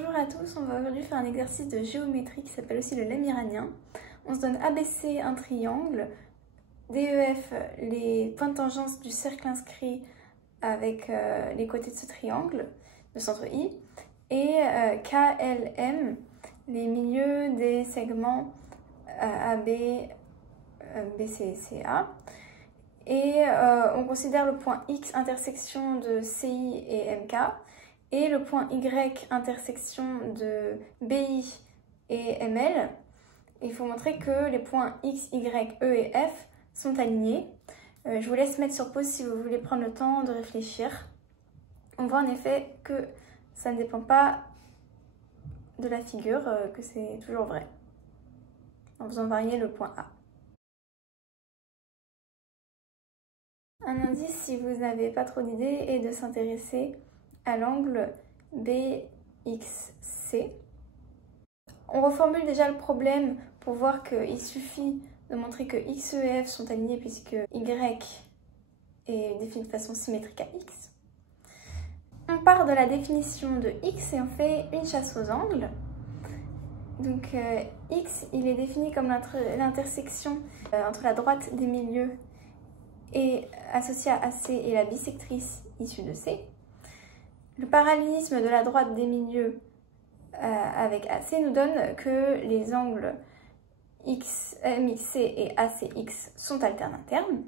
Bonjour à tous, on va aujourd'hui faire un exercice de géométrie qui s'appelle aussi le lemme iranien. On se donne ABC un triangle, DEF les points de tangence du cercle inscrit avec les côtés de ce triangle, le centre I, et KLM les milieux des segments AB, BC et CA. Et on considère le point X intersection de CI et MK et le point Y intersection de BI et ML. Il faut montrer que les points X, Y, E et F sont alignés. Je vous laisse mettre sur pause si vous voulez prendre le temps de réfléchir. On voit en effet que ça ne dépend pas de la figure, que c'est toujours vrai, en faisant varier le point A. Un indice, si vous n'avez pas trop d'idées, est de s'intéresser à l'angle BXC. On reformule déjà le problème pour voir qu'il suffit de montrer que X, E et F sont alignés puisque Y est défini de façon symétrique à X. On part de la définition de X et on fait une chasse aux angles. Donc X, il est défini comme l'intersection entre la droite des milieux et associée à AC et la bisectrice issue de C. Le parallélisme de la droite des milieux avec AC nous donne que les angles MXC et ACX sont alternes internes.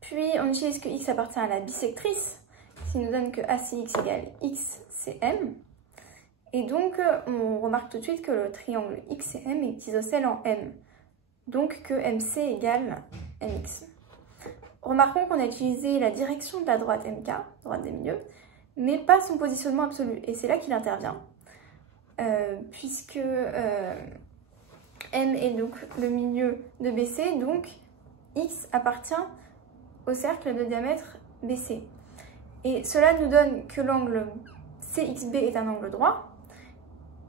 Puis on utilise que X appartient à la bisectrice, ce qui nous donne que ACX égale XCM. Et donc on remarque tout de suite que le triangle XCM est isocèle en M, donc que MC égale MX. Remarquons qu'on a utilisé la direction de la droite MK, droite des milieux, mais pas son positionnement absolu. Et c'est là qu'il intervient, puisque M est donc le milieu de BC, donc X appartient au cercle de diamètre BC. Et cela nous donne que l'angle CXB est un angle droit.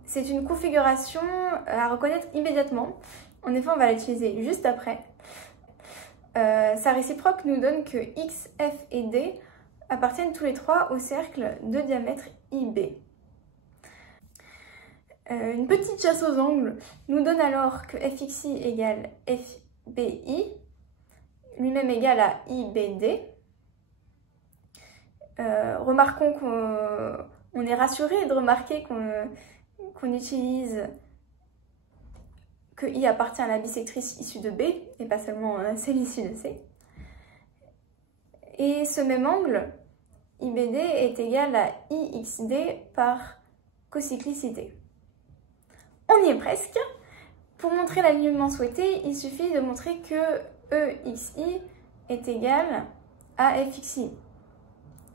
C'est une configuration à reconnaître immédiatement. En effet, on va l'utiliser juste après. Sa réciproque nous donne que X, F et D appartiennent tous les trois au cercle de diamètre IB. Une petite chasse aux angles nous donne alors que FXI égale FBI, lui-même égal à IBD. Remarquons qu'on est rassuré de remarquer qu'on utilise que I appartient à la bisectrice issue de B, et pas seulement celle issue de C. Et ce même angle, IBD, est égal à IXD par cocyclicité. On y est presque. Pour montrer l'alignement souhaité, il suffit de montrer que EXI est égal à FXI.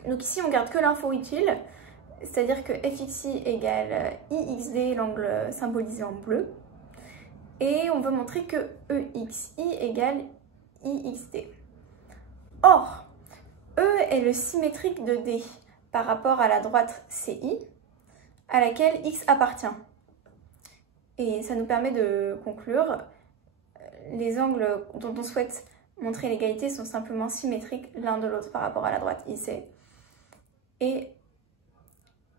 Donc ici, on garde que l'info utile, c'est-à-dire que FXI égale IXD, l'angle symbolisé en bleu. Et on veut montrer que EXI égale IXD. Or, E est le symétrique de D par rapport à la droite CI, à laquelle X appartient. Et ça nous permet de conclure, les angles dont on souhaite montrer l'égalité sont simplement symétriques l'un de l'autre par rapport à la droite IC. Et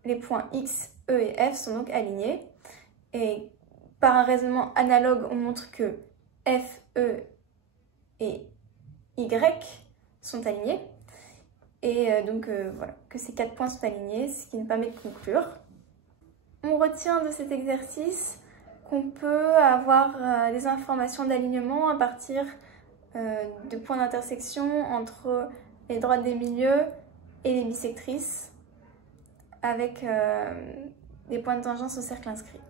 les points X, E et F sont donc alignés. Et par un raisonnement analogue, on montre que F, E et Y sont alignés. Et donc voilà, que ces 4 points sont alignés, ce qui nous permet de conclure. On retient de cet exercice qu'on peut avoir des informations d'alignement à partir de points d'intersection entre les droites des milieux et les bisectrices avec des points de tangence au cercle inscrit.